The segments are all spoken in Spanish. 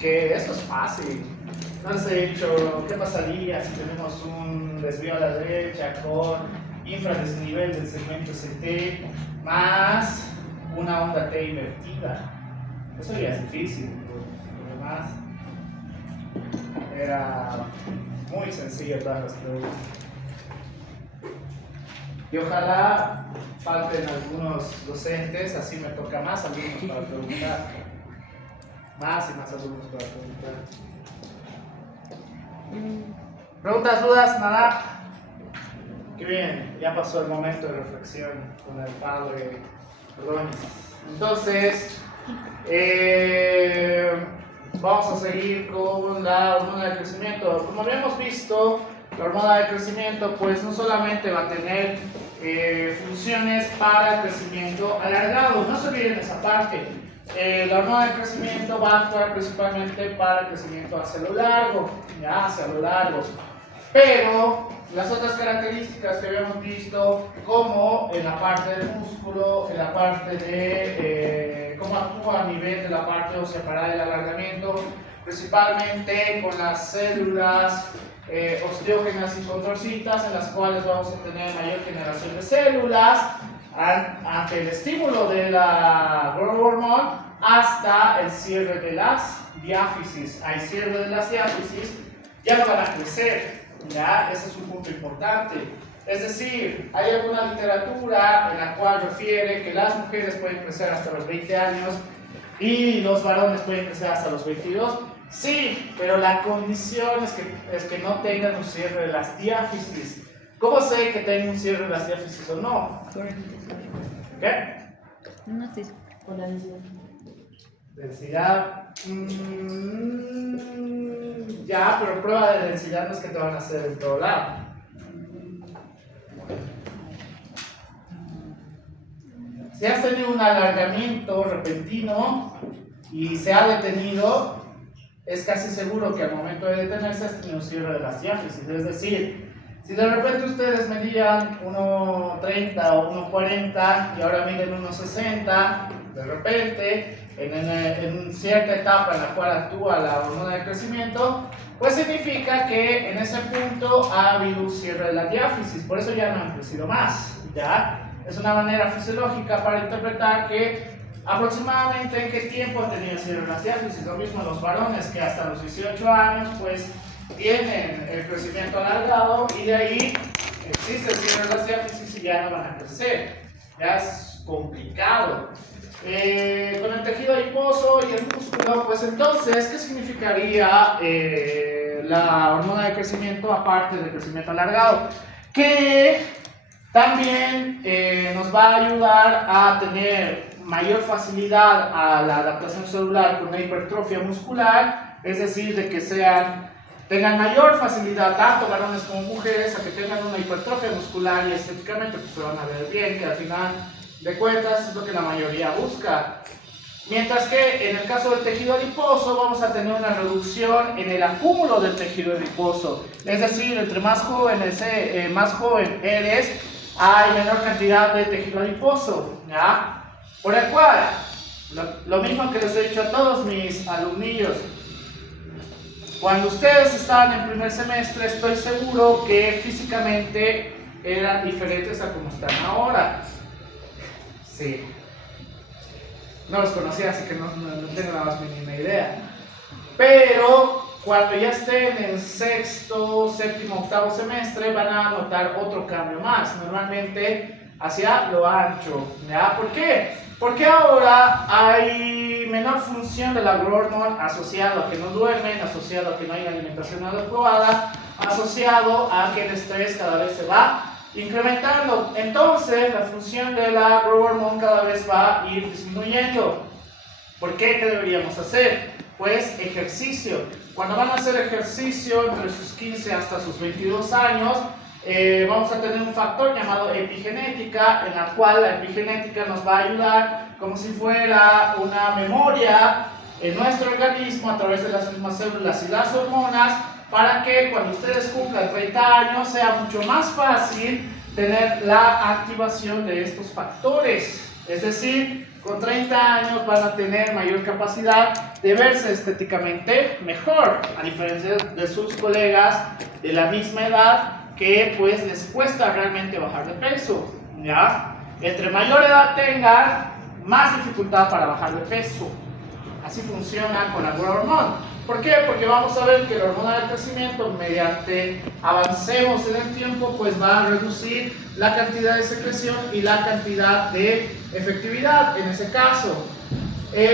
que esto es fácil. Entonces he dicho, ¿qué pasaría si tenemos un desvío a la derecha con infradesnivel del segmento CT más una onda T invertida? Eso ya es difícil. Lo demás era muy sencillo todas las preguntas. Y ojalá falten algunos docentes, así me toca más alumnos para preguntar. Más y más alumnos para preguntar. ¿Preguntas, dudas? Nada. Qué bien, ya pasó el momento de reflexión con el padre Ordóñez. Entonces, vamos a seguir con la hormona de crecimiento. Como habíamos visto, la hormona de crecimiento pues no solamente va a tener funciones para el crecimiento alargado, no se olviden esa parte. La hormona de crecimiento va a actuar principalmente para el crecimiento hacia lo largo, ya hacia lo largo. Pero las otras características que habíamos visto, como en la parte del músculo, en la parte de cómo actúa a nivel de la parte ósea para el alargamiento, principalmente con las células osteógenas y condrocitas, en las cuales vamos a tener mayor generación de células ante el estímulo de la growth hormone hasta el cierre de las diáfisis. Al cierre de las diáfisis ya no van a crecer. ¿Ya? Ese es un punto importante. Es decir, hay alguna literatura en la cual refiere que las mujeres pueden crecer hasta los 20 años y los varones pueden crecer hasta los 22. Sí, pero la condición es que no tengan un cierre de las diáfisis. ¿Cómo sé que tengo un cierre de las diáfisis o no? ¿Qué? No estoy Con la densidad. Densidad. Ya, pero prueba de densidad no es que te van a hacer en todo lado. Si has tenido un alargamiento repentino y se ha detenido, es casi seguro que al momento de detenerse has tenido un cierre de las diáfisis. Es decir, si de repente ustedes medían 1,30 o 1,40 y ahora miden 1,60, de repente, en cierta etapa en la cual actúa la hormona de crecimiento, pues significa que en ese punto ha habido un cierre de la diáfisis, por eso ya no han crecido más, ¿ya? Es una manera fisiológica para interpretar que aproximadamente en qué tiempo ha tenido cierre de las diáfisis. Lo mismo los varones, que hasta los 18 años pues tienen el crecimiento alargado y de ahí existe el cierre de las diáfisis y ya no van a crecer. Ya es complicado. Con el tejido adiposo y el músculo, pues entonces, ¿qué significaría la hormona de crecimiento aparte del crecimiento alargado? Que también nos va a ayudar a tener mayor facilidad a la adaptación celular con la hipertrofia muscular, es decir, de que tengan mayor facilidad, tanto varones como mujeres, a que tengan una hipertrofia muscular y estéticamente pues se van a ver bien, que al final de cuentas es lo que la mayoría busca. Mientras que en el caso del tejido adiposo vamos a tener una reducción en el acúmulo del tejido adiposo. Es decir, entre más joven eres, hay menor cantidad de tejido adiposo, ¿ya? Por el cual, lo mismo que les he dicho a todos mis alumnillos, cuando ustedes estaban en primer semestre, estoy seguro que físicamente eran diferentes a como están ahora. Sí. No los conocía, así que no tengo la más mínima idea. Pero cuando ya estén en sexto, séptimo, octavo semestre, van a notar otro cambio más. Normalmente hacia lo ancho. ¿Ya? ¿Por qué? Porque ahora hay menor función de la growth hormone asociado a que no duermen, asociado a que no hay alimentación adecuada, asociado a que el estrés cada vez se va incrementando. Entonces la función de la growth hormone cada vez va a ir disminuyendo. ¿Por qué? ¿Qué deberíamos hacer? Pues ejercicio. Cuando van a hacer ejercicio entre sus 15 hasta sus 22 años, vamos a tener un factor llamado epigenética, en la cual la epigenética nos va a ayudar como si fuera una memoria en nuestro organismo a través de las mismas células y las hormonas, para que cuando ustedes cumplan 30 años sea mucho más fácil tener la activación de estos factores. Es decir, con 30 años van a tener mayor capacidad de verse estéticamente mejor, a diferencia de sus colegas de la misma edad que pues les cuesta realmente bajar de peso, ¿ya? Entre mayor edad tengan, más dificultad para bajar de peso. Así funciona con la growth hormone. ¿Por qué? Porque vamos a ver que la hormona del crecimiento, mediante avancemos en el tiempo, pues va a reducir la cantidad de secreción y la cantidad de efectividad en ese caso.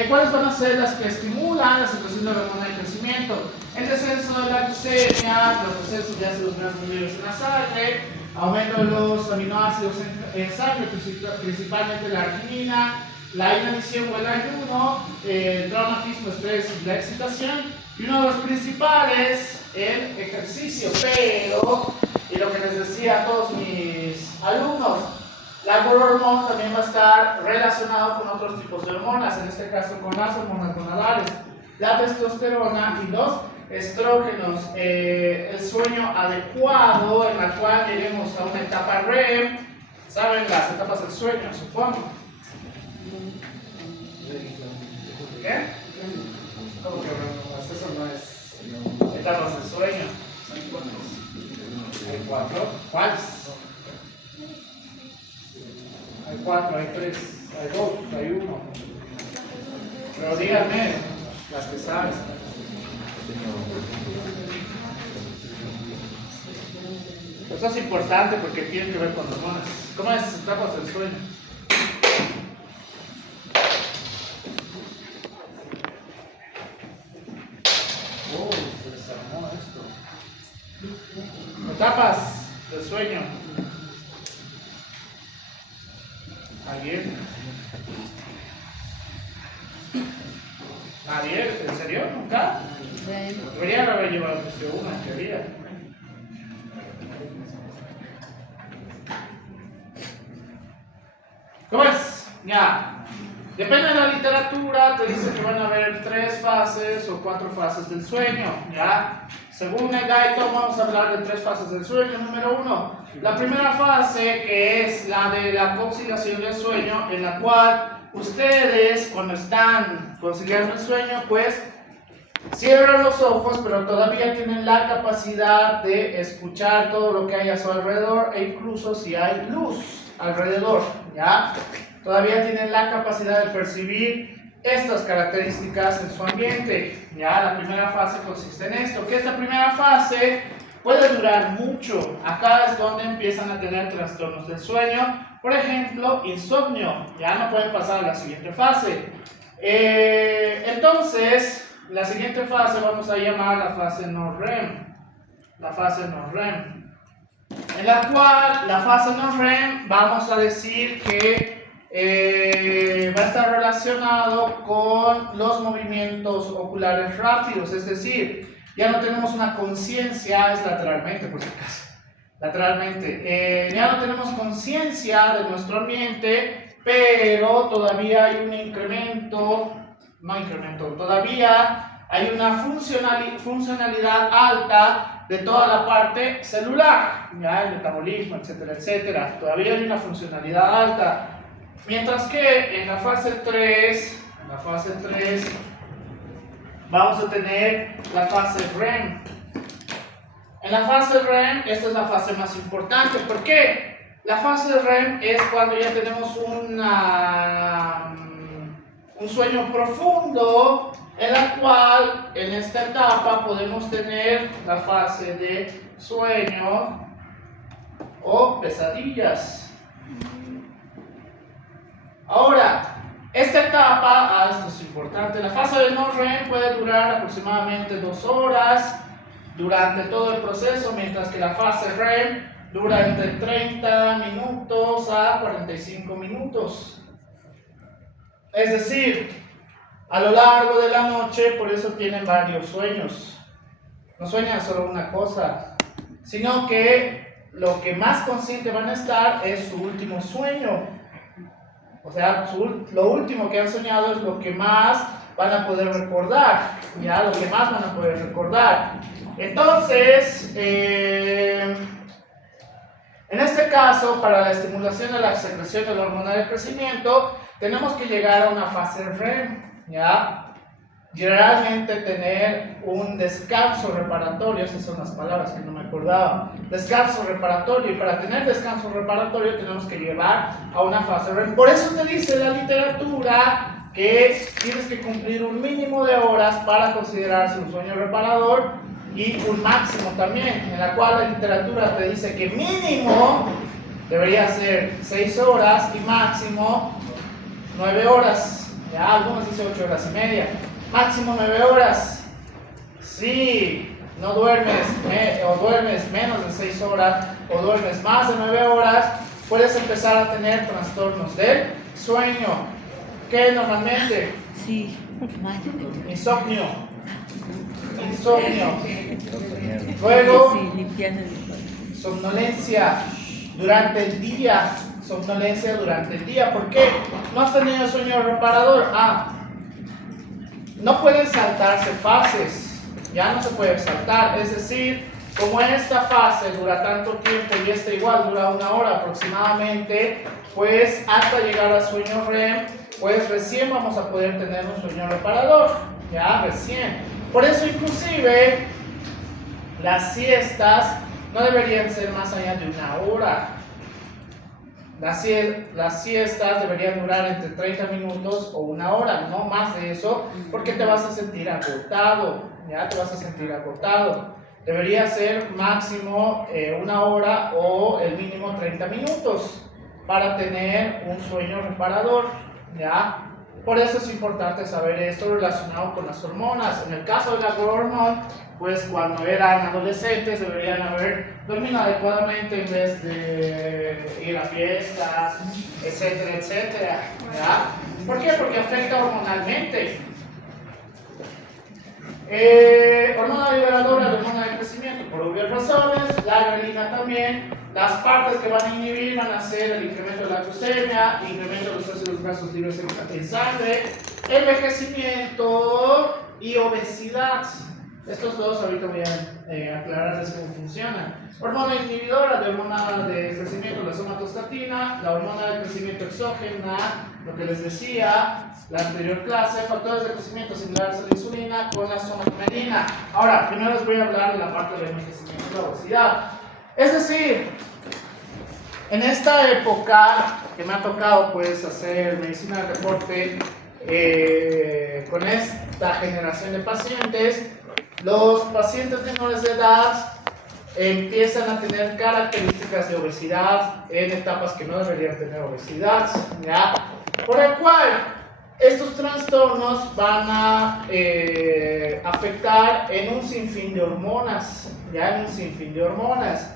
¿Cuáles van a ser las que estimulan la secreción de la hormona del crecimiento? El descenso de la glucemia, los descensos de ácidos grasos libres en la sangre, aumento de los aminoácidos en sangre, principalmente la arginina, la inanición o el ayuno, el traumatismo, estrés y la excitación. Y uno de los principales, el ejercicio. Pero, y lo que les decía a todos mis alumnos, la growth hormone también va a estar relacionado con otros tipos de hormonas, en este caso con las hormonas gonadales, la testosterona y los estrógenos. El sueño adecuado, en la cual lleguemos a una etapa REM. ¿Saben las etapas del sueño, supongo? ¿Qué? ¿Cómo que eso no es etapas del sueño? Hay 4. ¿Cuáles? Hay 4, hay 3, hay 2, hay 1. Pero díganme las que saben. Esto es importante porque tiene que ver con hormonas. ¿Cómo es etapas del sueño? Se desarmó esto. Etapas del sueño. Javier. Javier, ¿en serio? ¿Nunca? Deberían haber llevado una en teoría. ¿Cómo es? Ya. Depende de la literatura, te dice que van a haber 3 fases o 4 fases del sueño, ¿ya? Según el Guyton vamos a hablar de 3 fases del sueño. Número 1, la primera fase, que es la de la conciliación del sueño, en la cual ustedes, cuando están conciliando el sueño, pues cierran los ojos, pero todavía tienen la capacidad de escuchar todo lo que hay a su alrededor e incluso si hay luz alrededor, ¿ya? Todavía tienen la capacidad de percibir estas características en su ambiente. Ya, la primera fase consiste en esto, que esta primera fase puede durar mucho. Acá es donde empiezan a tener trastornos del sueño, por ejemplo, insomnio. Ya no pueden pasar a la siguiente fase. Entonces, la siguiente fase vamos a llamar la fase no REM. La fase no REM. En la cual, la fase no REM, vamos a decir que va a estar relacionado con los movimientos oculares rápidos, es decir, ya no tenemos una conciencia, es lateralmente por si acaso, lateralmente, ya no tenemos conciencia de nuestro ambiente, pero todavía hay un todavía hay una funcionalidad alta de toda la parte celular, ya el metabolismo, etcétera, etcétera, todavía hay una funcionalidad alta. Mientras que en la fase 3, vamos a tener la fase REM. En la fase REM, esta es la fase más importante. ¿Por qué? La fase REM es cuando ya tenemos un sueño profundo, en la cual en esta etapa podemos tener la fase de sueño o pesadillas. Ahora, esta etapa, esto es importante, la fase de no REM puede durar aproximadamente 2 horas durante todo el proceso, mientras que la fase REM dura entre 30 minutos a 45 minutos. Es decir, a lo largo de la noche, por eso tienen varios sueños. No sueñan solo una cosa, sino que lo que más consciente van a estar es su último sueño. O sea, lo último que han soñado es lo que más van a poder recordar, ya, lo que más van a poder recordar. Entonces, en este caso, para la estimulación de la secreción de la hormona del crecimiento, tenemos que llegar a una fase REM, ¿ya? Generalmente tener un descanso reparatorio, esas son las palabras que no me acordaba, descanso reparatorio, y para tener descanso reparatorio tenemos que llevar a una fase REM. Por eso te dice la literatura que tienes que cumplir un mínimo de horas para considerarse un sueño reparador y un máximo también, en la cual la literatura te dice que mínimo debería ser 6 horas y máximo 9 horas, ya algunos dicen 8 horas y media. Máximo 9 horas. Si no duermes o duermes menos de 6 horas o duermes más de 9 horas, puedes empezar a tener trastornos del sueño. ¿Qué normalmente? Sí. Insomnio. Insomnio. Luego, somnolencia durante el día. Somnolencia durante el día. ¿Por qué? ¿No has tenido sueño reparador? No pueden saltarse fases, ya no se puede saltar, es decir, como esta fase dura tanto tiempo y esta igual dura 1 hora aproximadamente, pues hasta llegar al sueño REM, pues recién vamos a poder tener un sueño reparador, ya recién. Por eso inclusive las siestas no deberían ser más allá de 1 hora. Las siestas deberían durar entre 30 minutos o 1 hora, no más de eso, porque te vas a sentir agotado, ya te vas a sentir agotado. Debería ser máximo 1 hora o el mínimo 30 minutos para tener un sueño reparador, ya. Por eso es importante saber esto relacionado con las hormonas. En el caso de la growth hormone, pues cuando eran adolescentes deberían haber dormido adecuadamente en vez de ir a fiestas, etcétera, etcétera, ¿ya? ¿Por qué? Porque afecta hormonalmente. Hormona liberadora de hormona de crecimiento, por obvias razones, la grelina también. Las partes que van a inhibir van a ser el incremento de la glucemia, incremento de los ácidos grasos libres en sangre, envejecimiento y obesidad. Estos dos ahorita voy a aclararles cómo funcionan. Hormona inhibidora de hormona de crecimiento, la somatostatina, la hormona de crecimiento exógena, lo que les decía, la anterior clase, factores de crecimiento similares a la insulina con la somatomedina. Ahora, primero les voy a hablar de la parte del envejecimiento y la obesidad. Es decir, en esta época que me ha tocado pues hacer medicina de deporte con esta generación de pacientes, los pacientes menores de edad empiezan a tener características de obesidad en etapas que no deberían tener obesidad, ¿ya? Por el cual estos trastornos van a afectar en un sinfín de hormonas, ¿ya? En un sinfín de hormonas.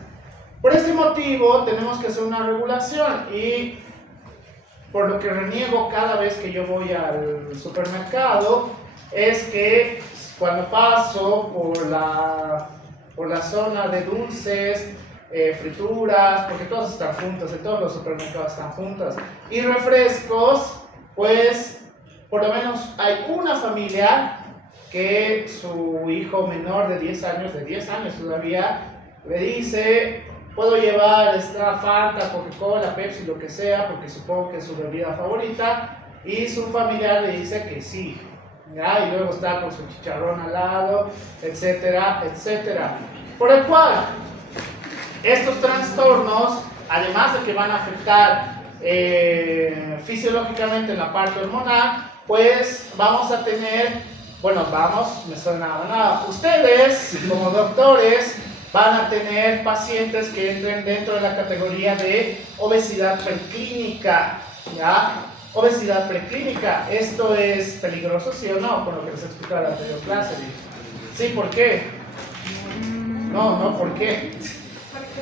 Por este motivo tenemos que hacer una regulación y por lo que reniego cada vez que yo voy al supermercado es que cuando paso por la zona de dulces, frituras, porque todas están juntas, en todos los supermercados están juntas, y refrescos, pues por lo menos hay una familia que su hijo menor de 10 años todavía, le dice: puedo llevar esta Fanta, Coca-Cola, Pepsi, lo que sea, porque supongo que es su bebida favorita, y su familiar le dice que sí, ¿ya? Y luego está con su chicharrón al lado, etcétera, etcétera. Por el cual, estos trastornos, además de que van a afectar fisiológicamente en la parte hormonal, pues vamos a tener, me suena nada, ustedes como doctores van a tener pacientes que entren dentro de la categoría de obesidad preclínica, ¿ya? Obesidad preclínica, ¿esto es peligroso, sí o no? Con lo que les explicaba en la anterior clase. ¿Sí? ¿Por qué? No, ¿por qué?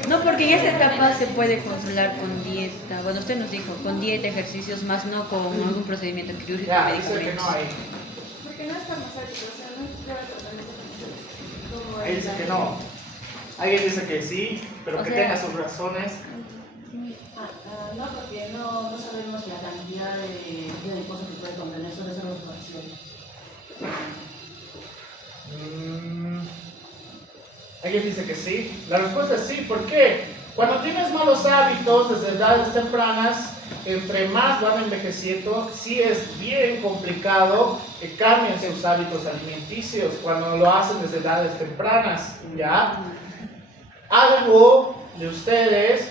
No, porque en esta etapa se puede controlar con dieta. Bueno, usted nos dijo, con dieta, ejercicios, más no con algún procedimiento quirúrgico. Ya, dice que no hay. Porque no es farmacéutico, o sea, no es prueba totalmente. Ahí dice que no. Alguien dice que sí, pero que tenga sus razones. No, porque no sabemos la cantidad de cosas que puede contener, solo eso nos pareció. Alguien dice que sí. La respuesta es sí. ¿Por qué? Cuando tienes malos hábitos desde edades tempranas, entre más van envejeciendo, sí es bien complicado que cambien sus hábitos alimenticios cuando lo hacen desde edades tempranas, ¿ya? Algo de ustedes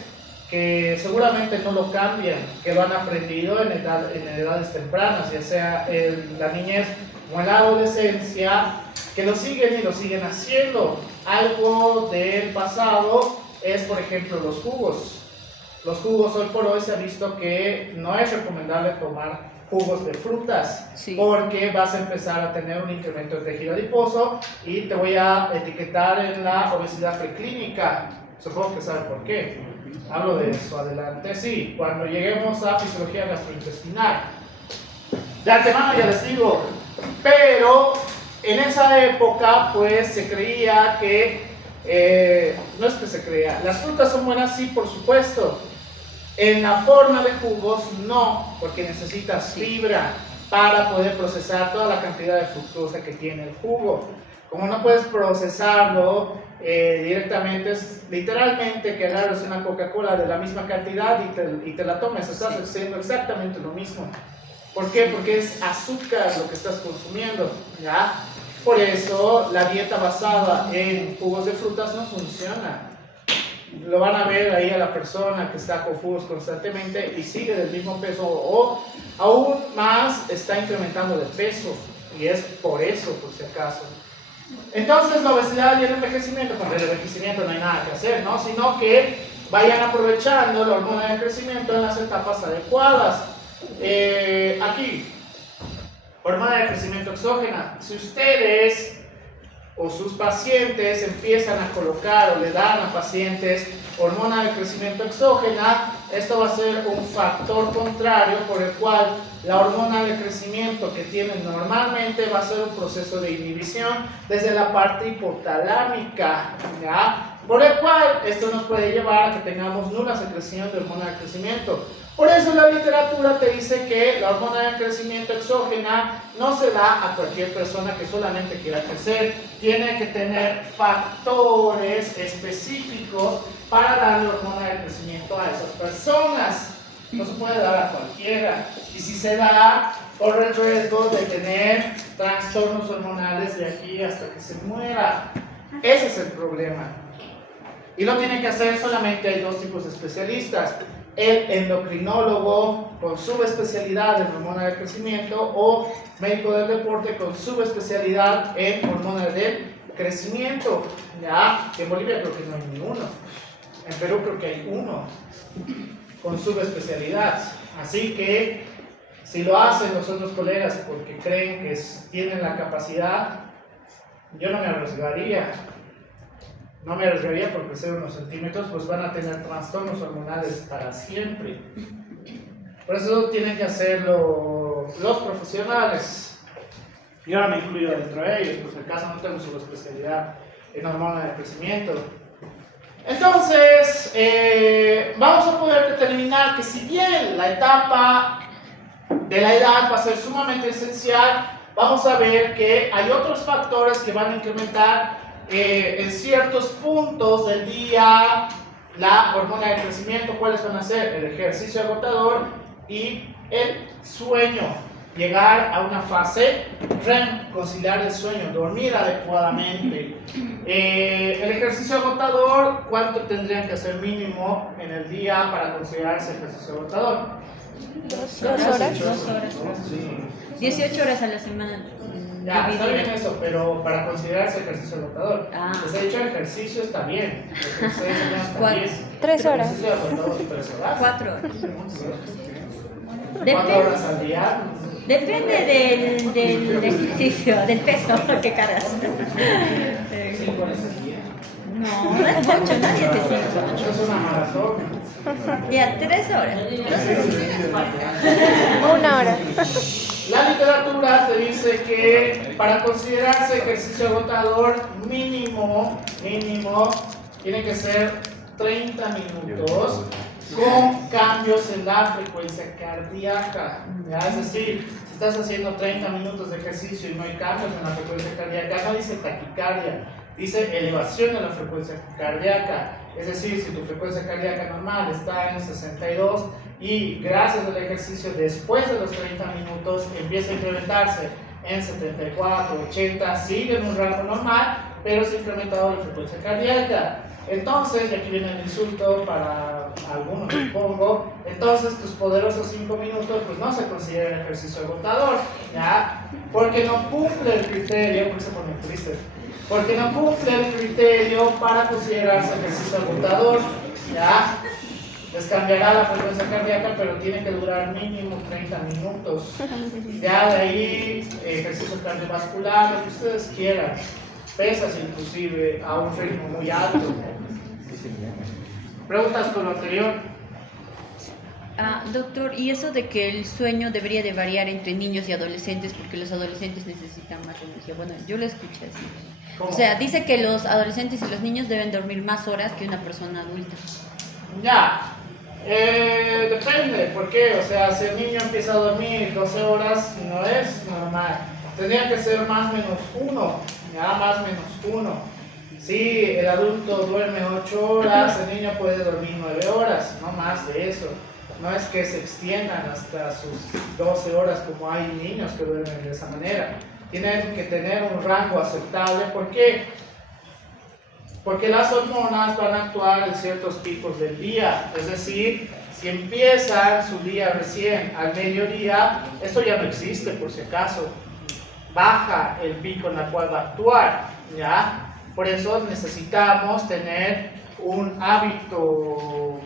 que seguramente no lo cambian, que lo han aprendido en edades tempranas, ya sea en la niñez o en la adolescencia, que lo siguen y lo siguen haciendo. Algo del pasado es, por ejemplo, los jugos. Los jugos hoy por hoy se ha visto que no es recomendable tomar jugos de frutas, Sí. porque vas a empezar a tener un incremento de tejido adiposo y te voy a etiquetar en la obesidad preclínica. Supongo que saben por qué. Hablo de eso adelante. Sí, cuando lleguemos a fisiología gastrointestinal. De antemano ya les digo, pero en esa época pues se creía que, no es que se creía, las frutas son buenas, sí, por supuesto. En la forma de jugos no, porque necesitas fibra para poder procesar toda la cantidad de fructosa que tiene el jugo. Como no puedes procesarlo directamente, es literalmente que agarres una Coca-Cola de la misma cantidad y te la tomes. Estás haciendo exactamente lo mismo. ¿Por qué? Porque es azúcar lo que estás consumiendo, ¿ya? Por eso la dieta basada en jugos de frutas no funciona. Lo van a ver ahí a la persona que está con jugos constantemente y sigue del mismo peso o aún más está incrementando de peso, y es por eso, por si acaso. Entonces la obesidad y el envejecimiento, con el envejecimiento no hay nada que hacer, ¿no? Sino que vayan aprovechando la hormona de crecimiento en las etapas adecuadas. Aquí, hormona de crecimiento exógena. Si ustedes o sus pacientes empiezan a colocar o le dan a pacientes hormona de crecimiento exógena, esto va a ser un factor contrario por el cual la hormona de crecimiento que tienen normalmente va a ser un proceso de inhibición desde la parte hipotalámica, ¿ya? Por el cual esto nos puede llevar a que tengamos nula secreción de hormona de crecimiento. Por eso la literatura te dice que la hormona de crecimiento exógena no se da a cualquier persona que solamente quiera crecer. Tiene que tener factores específicos para darle hormona de crecimiento a esas personas. No se puede dar a cualquiera. Y si se da, corre el riesgo de tener trastornos hormonales de aquí hasta que se muera. Ese es el problema. Y lo tienen que hacer solamente hay dos tipos de especialistas. El endocrinólogo con subespecialidad en hormona del crecimiento o médico del deporte con subespecialidad en hormona del crecimiento. Ya, en Bolivia creo que no hay ni uno. En Perú creo que hay uno con subespecialidad. Así que si lo hacen los otros colegas porque creen que tienen la capacidad, yo no me arriesgaría. No me arriesgaría por crecer unos centímetros, pues van a tener trastornos hormonales para siempre. Por eso tienen que hacerlo los profesionales. Yo ahora me incluyo dentro de ellos, pues en caso no tengo su especialidad en hormona de crecimiento. Entonces, vamos a poder determinar que si bien la etapa de la edad va a ser sumamente esencial, vamos a ver que hay otros factores que van a incrementar en ciertos puntos del día la hormona de crecimiento. ¿Cuáles van a ser? El ejercicio agotador y el sueño. Llegar a una fase REM, conciliar el sueño, dormir adecuadamente. El ejercicio agotador, ¿cuánto tendrían que hacer mínimo en el día para considerarse ejercicio agotador? 2 horas. 2 horas. Sí. 18 horas a la semana. Ya, está dividido. bien eso, pero para considerarse ejercicio agotador. Ah. Les he dicho, el ejercicio está bien. Lo que ustedes enseñan está ¿Cuál? bien. 3 El horas. ejercicio agotador, 3 horas. 4 horas. 4 horas al día. Depende del ejercicio, del peso que cargas. 5 horas al día. No, no es mucho, nadie te sigue. Eso es una maratón. Ya, 3 horas. 1 hora. La literatura te dice que para considerarse ejercicio agotador mínimo, tiene que ser 30 minutos con cambios en la frecuencia cardíaca. ¿Ya? Es decir, si estás haciendo 30 minutos de ejercicio y no hay cambios en la frecuencia cardíaca, no dice taquicardia, dice elevación de la frecuencia cardíaca. Es decir, si tu frecuencia cardíaca normal está en 62 y gracias al ejercicio después de los 30 minutos empieza a incrementarse en 74, 80, sigue en un rango normal, pero se ha incrementado la frecuencia cardíaca. Entonces, y aquí viene el insulto para algunos, supongo, entonces tus poderosos 5 minutos pues no se consideran ejercicio agotador, ¿ya? Porque no cumple el criterio, porque se pone triste, porque no cumple el criterio para considerarse ejercicio agotador, ¿ya? Les cambiará la frecuencia cardíaca, pero tiene que durar mínimo 30 minutos. Ya de ahí, ejercicio cardiovascular, lo que ustedes quieran, pesas inclusive a un ritmo muy alto. ¿Preguntas por lo anterior? Doctor, ¿y eso de que el sueño debería de variar entre niños y adolescentes porque los adolescentes necesitan más energía? Bueno, yo lo escuché así. ¿Cómo? O sea, dice que los adolescentes y los niños deben dormir más horas que una persona adulta. Ya, depende, ¿por qué? O sea, si el niño empieza a dormir 12 horas, no es normal. Tendría que ser más menos 1, ya, más menos 1. Si el adulto duerme 8 horas, el niño puede dormir 9 horas, no más de eso. No es que se extiendan hasta sus 12 horas como hay niños que duermen de esa manera. Tienen que tener un rango aceptable. ¿Por qué? Porque las hormonas van a actuar en ciertos picos del día. Es decir, si empiezan su día recién al mediodía, esto ya no existe por si acaso. Baja el pico en el cual va a actuar, ¿ya? Por eso necesitamos tener un hábito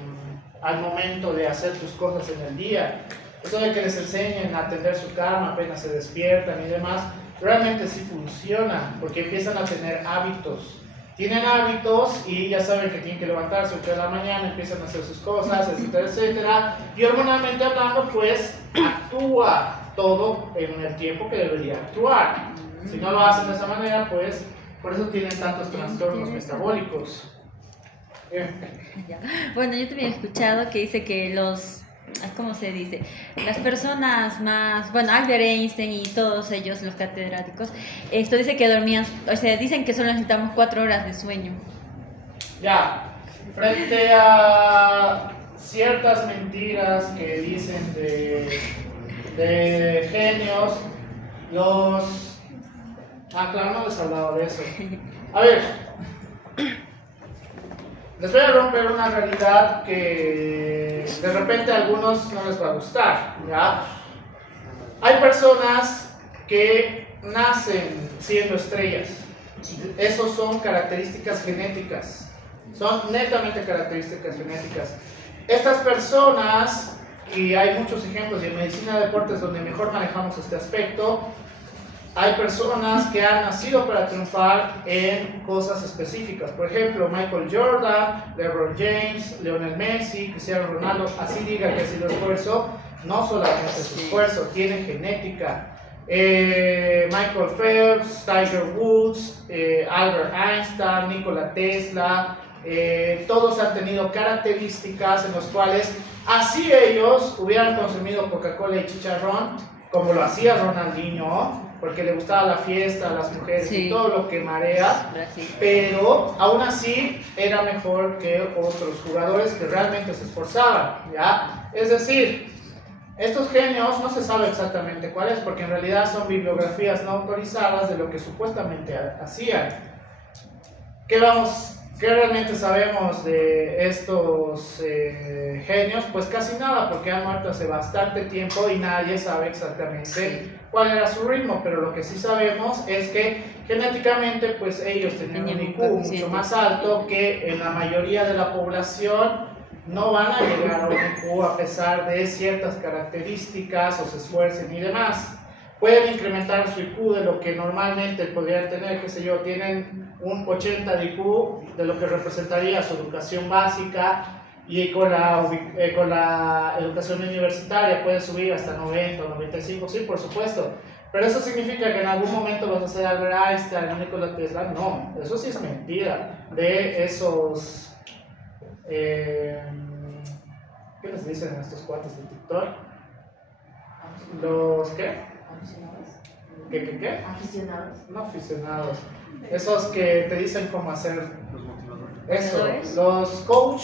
al momento de hacer tus cosas en el día. Eso de que les enseñen a tender su cama apenas se despiertan y demás, realmente sí funciona, porque empiezan a tener hábitos. Tienen hábitos y ya saben que tienen que levantarse 8 de la mañana, empiezan a hacer sus cosas, etcétera, etcétera. Y hormonalmente hablando, pues actúa todo en el tiempo que debería actuar. Si no lo hacen de esa manera, pues por eso tienen tantos trastornos metabólicos. Ya. Bueno, yo también he escuchado que dice que ¿cómo se dice? Las personas más, bueno, Albert Einstein y todos ellos, los catedráticos, esto dice que dormían, o sea, dicen que solo necesitamos 4 horas de sueño. Ya, frente a ciertas mentiras que dicen de genios, claro, no les he hablado de eso. A ver, les voy a romper una realidad que de repente a algunos no les va a gustar, ¿ya? Hay personas que nacen siendo estrellas. Esos son características genéticas. Son netamente características genéticas. Estas personas, y hay muchos ejemplos y en medicina de deportes donde mejor manejamos este aspecto, hay personas que han nacido para triunfar en cosas específicas. Por ejemplo, Michael Jordan, LeBron James, Lionel Messi, Cristiano Ronaldo, así diga que ha sido esfuerzo, no solamente su esfuerzo, tiene genética. Michael Phelps, Tiger Woods, Albert Einstein, Nikola Tesla, todos han tenido características en las cuales, así ellos hubieran consumido Coca-Cola y chicharrón, como lo hacía Ronaldinho, porque le gustaba la fiesta, las mujeres y todo lo que marea, pero aún así era mejor que otros jugadores que realmente se esforzaban, ¿ya? Es decir, estos genios no se sabe exactamente cuál es, porque en realidad son bibliografías no autorizadas de lo que supuestamente hacían. ¿Qué realmente sabemos de estos genios? Pues casi nada, porque han muerto hace bastante tiempo y nadie sabe exactamente cuál era su ritmo, pero lo que sí sabemos es que genéticamente pues ellos tenían un IQ mucho más alto que en la mayoría de la población. No van a llegar a un IQ a pesar de ciertas características o se esfuercen y demás. Pueden incrementar su IQ de lo que normalmente podrían tener, qué sé yo, tienen un 80 de IQ de lo que representaría su educación básica, y con la educación universitaria puede subir hasta 90 o 95, sí, por supuesto. Pero eso significa que en algún momento vas a ser Albert Einstein o Nikola Tesla. No, eso sí es mentira. De esos... ¿qué les dicen a estos cuates de TikTok? ¿Los qué? ¿Qué? Aficionados. No aficionados. Esos que te dicen cómo hacer. Los motivadores. Eso, ¿Motivadores? los coach.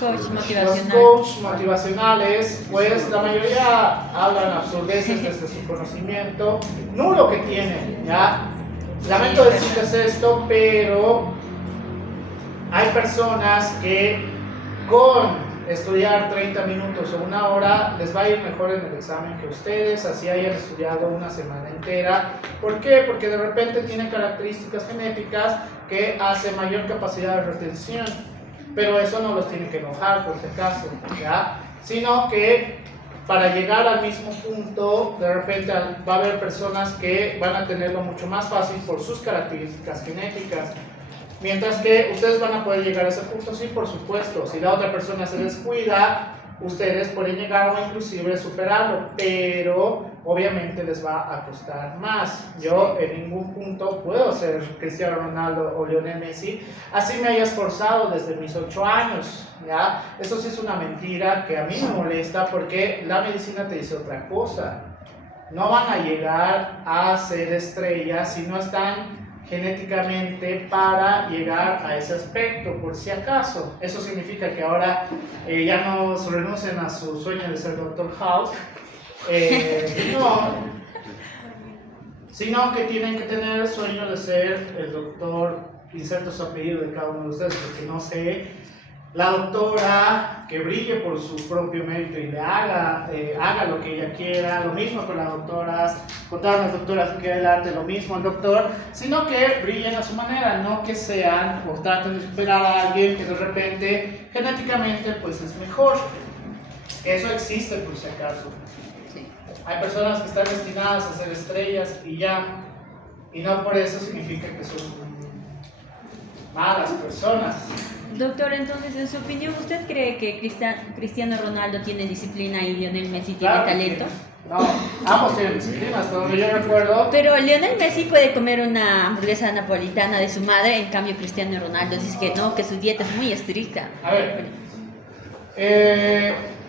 Coach Los motivacional. coach motivacionales, pues la mayoría hablan absurdeces desde su conocimiento nulo que tienen, ¿ya? Lamento decirles esto, pero hay personas que con estudiar 30 minutos o una hora les va a ir mejor en el examen que ustedes, así hayan estudiado una semana entera. ¿Por qué? Porque de repente tienen características genéticas que hacen mayor capacidad de retención, pero eso no los tiene que enojar por si acaso, ¿ya? Sino que para llegar al mismo punto, de repente va a haber personas que van a tenerlo mucho más fácil por sus características genéticas. Mientras que ustedes van a poder llegar a ese punto, sí, por supuesto. Si la otra persona se descuida, ustedes pueden llegar o inclusive superarlo, pero obviamente les va a costar más. Yo en ningún punto puedo ser Cristiano Ronaldo o Lionel Messi, así me haya esforzado desde mis 8 años, ¿ya? Eso sí es una mentira que a mí me molesta porque la medicina te dice otra cosa. No van a llegar a ser estrellas si no están genéticamente para llegar a ese aspecto, por si acaso. Eso significa que ahora ya no renuncien a su sueño de ser Dr. House, no, sino que tienen que tener el sueño de ser el doctor, inserto su apellido de cada uno de ustedes, porque no sé, la doctora que brille por su propio mérito y le haga lo que ella quiera, lo mismo con las doctoras, con todas las doctoras que quieren el arte, lo mismo el doctor, sino que brillen a su manera, no que sean o traten de superar a alguien que de repente genéticamente pues es mejor. Eso existe por si acaso. Hay personas que están destinadas a ser estrellas y ya, y no por eso significa que son malas personas. Doctor, entonces, en su opinión, ¿usted cree que Cristiano Ronaldo tiene disciplina y Lionel Messi tiene Claro que talento? no, ambos tienen disciplina, hasta donde yo recuerdo. Pero Lionel Messi puede comer una hamburguesa napolitana de su madre, en cambio Cristiano Ronaldo dice que no, que su dieta es muy estricta. A ver,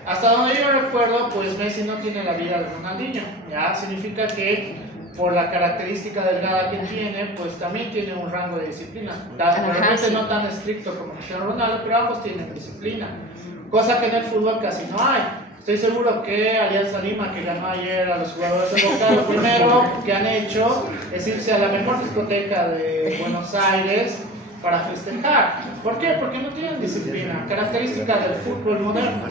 hasta donde yo recuerdo, pues Messi no tiene la vida de Ronaldinho, ¿ya? Significa que por la característica delgada que tiene, pues también tiene un rango de disciplina. De repente no tan estricto como Cristiano Ronaldo, pero ambos tienen disciplina. Cosa que en el fútbol casi no hay. Estoy seguro que Alianza Lima, que ganó ayer a los jugadores de Boca, lo primero que han hecho es irse a la mejor discoteca de Buenos Aires para festejar. ¿Por qué? Porque no tienen disciplina, característica del fútbol moderno.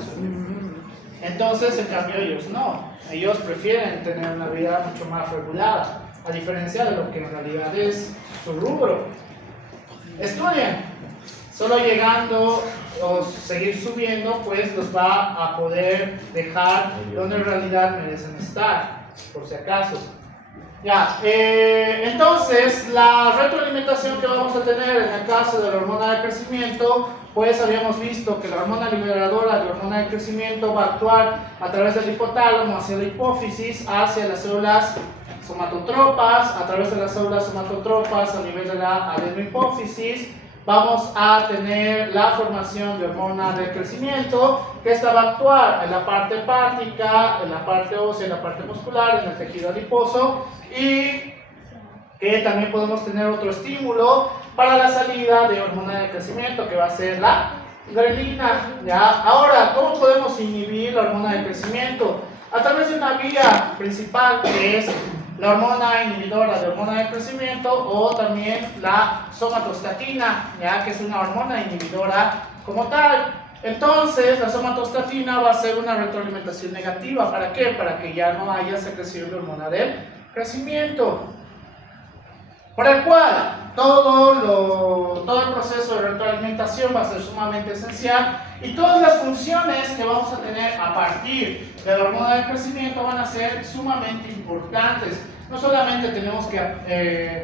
Entonces, en cambio, ellos no. Ellos prefieren tener una vida mucho más regulada, a diferencia de lo que en realidad es su rubro. Estudien. Solo llegando o seguir subiendo, pues los va a poder dejar donde en realidad merecen estar, por si acaso. Ya, entonces la retroalimentación que vamos a tener en el caso de la hormona de crecimiento, pues habíamos visto que la hormona liberadora de hormona de crecimiento va a actuar a través del hipotálamo hacia la hipófisis, hacia las células somatotropas, a través de las células somatotropas a nivel de la adenohipófisis. Vamos a tener la formación de hormona de crecimiento, que esta va a actuar en la parte hepática, en la parte ósea, en la parte muscular, en el tejido adiposo, y que también podemos tener otro estímulo para la salida de hormona de crecimiento, que va a ser la grelina. ¿Ya? Ahora, ¿cómo podemos inhibir la hormona de crecimiento? A través de una vía principal, que es la hormona inhibidora de hormona de crecimiento, o también la somatostatina, ¿ya? Que es una hormona inhibidora como tal. Entonces, la somatostatina va a ser una retroalimentación negativa. ¿Para qué? Para que ya no haya secreción de hormona del crecimiento. Por el cual, todo el proceso de retroalimentación va a ser sumamente esencial, y todas las funciones que vamos a tener a partir de la hormona de crecimiento van a ser sumamente importantes. No solamente tenemos que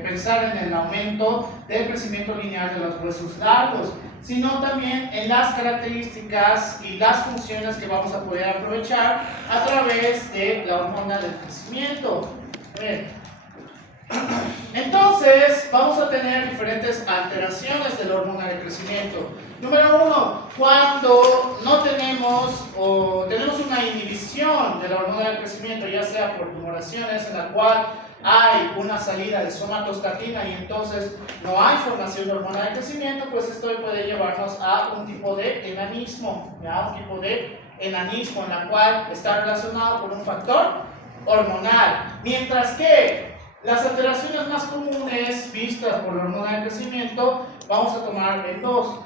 pensar en el aumento del crecimiento lineal de los huesos largos, sino también en las características y las funciones que vamos a poder aprovechar a través de la hormona del crecimiento. Entonces, vamos a tener diferentes alteraciones de la hormona de crecimiento. Número 1, cuando no tenemos o tenemos una inhibición de la hormona de crecimiento, ya sea por tumoraciones en la cual hay una salida de somatostatina y entonces no hay formación de hormona de crecimiento, pues esto puede llevarnos a un tipo de enanismo, ¿ya? Un tipo de enanismo en la cual está relacionado con un factor hormonal. Mientras que las alteraciones más comunes vistas por la hormona de crecimiento vamos a tomar en dos.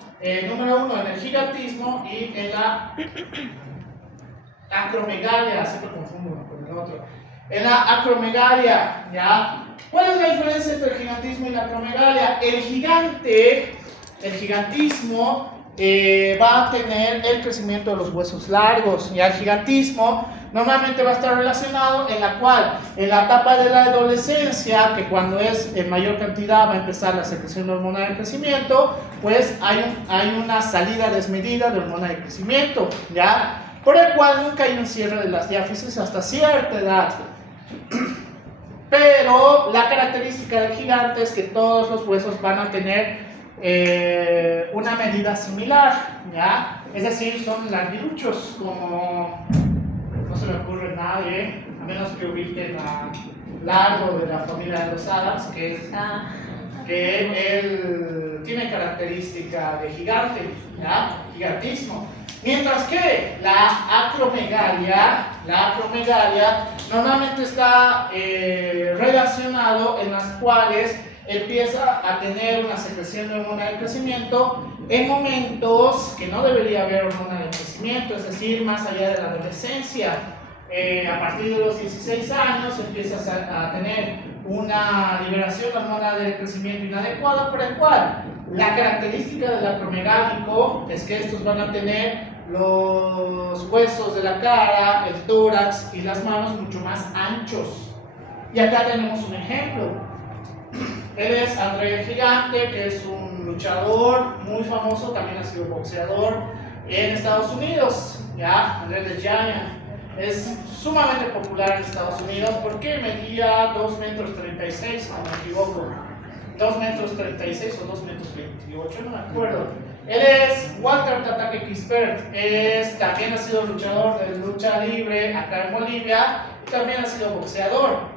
Número uno, en el gigantismo y en la acromegalia, siempre confundo uno con el otro. En la acromegalia, ¿ya? ¿Cuál es la diferencia entre el gigantismo y la acromegalia? El gigantismo va a tener el crecimiento de los huesos largos, y el gigantismo normalmente va a estar relacionado en la cual en la etapa de la adolescencia, que cuando es en mayor cantidad va a empezar la secreción de hormona de crecimiento, pues hay una salida desmedida de hormona de crecimiento, ¿ya? Por el cual nunca hay un cierre de las diáfisis hasta cierta edad. Pero la característica del gigante es que todos los huesos van a tener una medida similar, ¿ya? Es decir, son larguiruchos, como no se me ocurre a nadie, a menos que ubiquen a Largo de la familia de los Adams, que él tiene característica de gigante, ¿ya? Gigantismo. Mientras que la acromegalia normalmente está relacionado en las cuales empieza a tener una secreción de hormona de crecimiento en momentos que no debería haber hormona de crecimiento, es decir, más allá de la adolescencia. A partir de los 16 años empiezas a tener una liberación de hormona de crecimiento inadecuada, por el cual la característica del acromegálico es que estos van a tener los huesos de la cara, el tórax y las manos mucho más anchos. Y acá tenemos un ejemplo. Él es André el Gigante, que es un luchador muy famoso, también ha sido boxeador en Estados Unidos, ¿ya? André the Giant. Es sumamente popular en Estados Unidos porque medía 2 metros 36, si no me equivoco. 2 metros 36 o 2 metros 28, no me acuerdo. Él es Walter Tatake Quisbert, también ha sido luchador de lucha libre acá en Bolivia y también ha sido boxeador.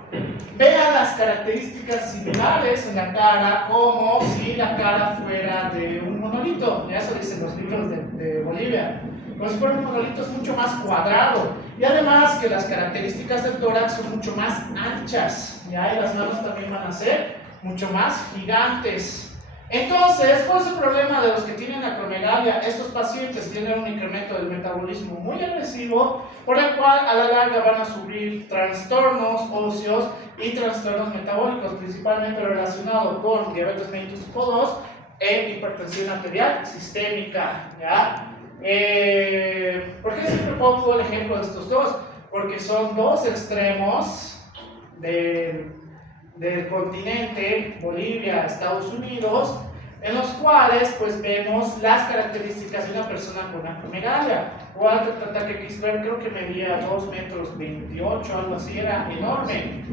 Vean las características similares en la cara, como si la cara fuera de un monolito, ya eso dicen los libros de Bolivia. Como si fuera un monolito, es mucho más cuadrado, y además que las características del tórax son mucho más anchas, ¿ya? Y las manos también van a ser mucho más gigantes. Entonces, ¿cuál es el problema de los que tienen acromegalia? Estos pacientes tienen un incremento del metabolismo muy agresivo, por el cual a la larga van a sufrir trastornos óseos y trastornos metabólicos, principalmente relacionados con diabetes mellitus tipo 2 e hipertensión arterial sistémica, ¿ya? ¿Por qué siempre pongo el ejemplo de estos dos? Porque son dos extremos del continente, Bolivia, Estados Unidos, en los cuales pues vemos las características de una persona con acromegalia. Walter Tatake Quisbert creo que medía 2 metros 28, algo así, era enorme.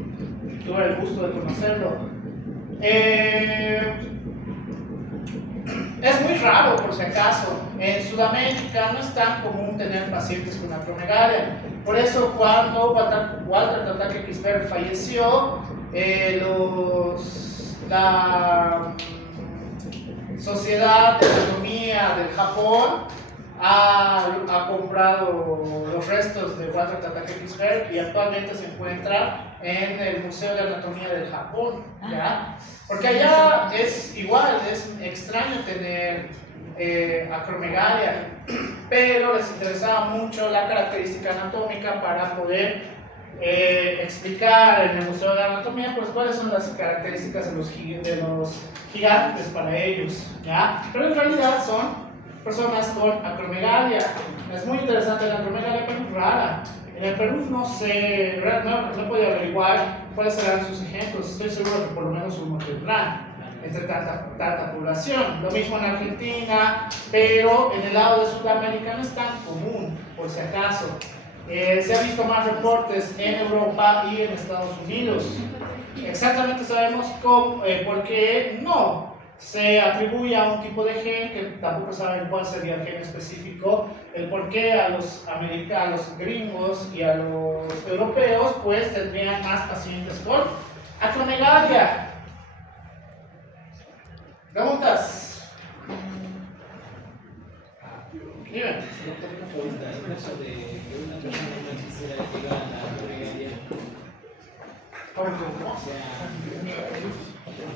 Tuve el gusto de conocerlo. Es muy raro, por si acaso. En Sudamérica no es tan común tener pacientes con acromegalia. Por eso cuando Walter Tatake Quisbert falleció, la Sociedad de Anatomía del Japón ha comprado los restos de Walter Tatake Quisbert y actualmente se encuentra en el Museo de Anatomía del Japón, ¿ya? Porque allá es igual, es extraño tener acromegalia, pero les interesaba mucho la característica anatómica para poder explicar en el Museo de Anatomía pues cuáles son las características de los gigantes para ellos, ¿ya? Pero en realidad son personas con acromegalia. Es muy interesante, la acromegalia es muy rara. En el Perú no sé, no he podido averiguar cuáles serán sus ejemplos. Estoy seguro que por lo menos uno tendrán entre tanta población. Lo mismo en Argentina, pero en el lado de Sudamérica no es tan común, por si acaso. Se han visto más reportes en Europa y en Estados Unidos. Exactamente sabemos por qué no se atribuye a un tipo de gen, que tampoco saben cuál sería el gen específico, el por qué a los americanos, gringos y a los europeos pues tendrían más pacientes con Acromegalia. ¿Preguntas? Dime. En caso de que una persona no quisiera llegar a la acromegalia, o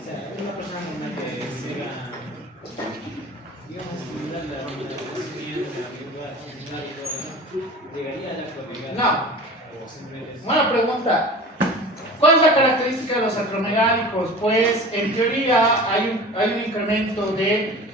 sea, una persona normal que llega, digamos, estimular la crecimiento, ¿llegaría a la acromegalia? No. O simplemente es... Buena pregunta. ¿Cuál es la característica de los acromegálicos? Pues en teoría hay un incremento de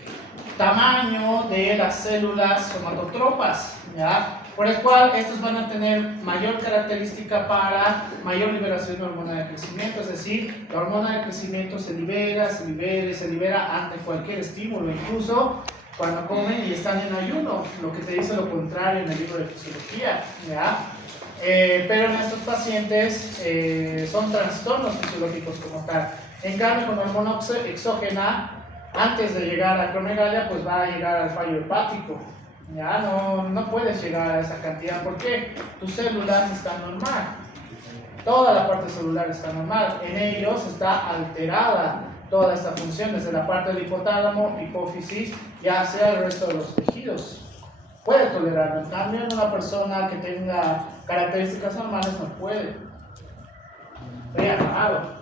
tamaño de las células somatotropas, ¿ya? Por el cual estos van a tener mayor característica para mayor liberación de hormona de crecimiento, es decir, la hormona de crecimiento se libera ante cualquier estímulo, incluso cuando comen y están en ayuno, lo que te dice lo contrario en el libro de fisiología, ¿ya? Pero en estos pacientes son trastornos fisiológicos como tal. En cambio, con hormona exógena, antes de llegar a acromegalia, pues va a llegar al fallo hepático. Ya no puedes llegar a esa cantidad. ¿Por qué? Tus células están normal. Toda la parte celular está normal. En ellos está alterada toda esta función, desde la parte del hipotálamo, hipófisis, ya sea el resto de los tejidos. Puede tolerarlo. En cambio, en una persona que tenga características normales no puede. Sería raro.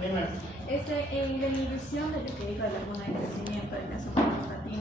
Dime. En la inhibición de lo que dijo de la hormona de crecimiento, en caso de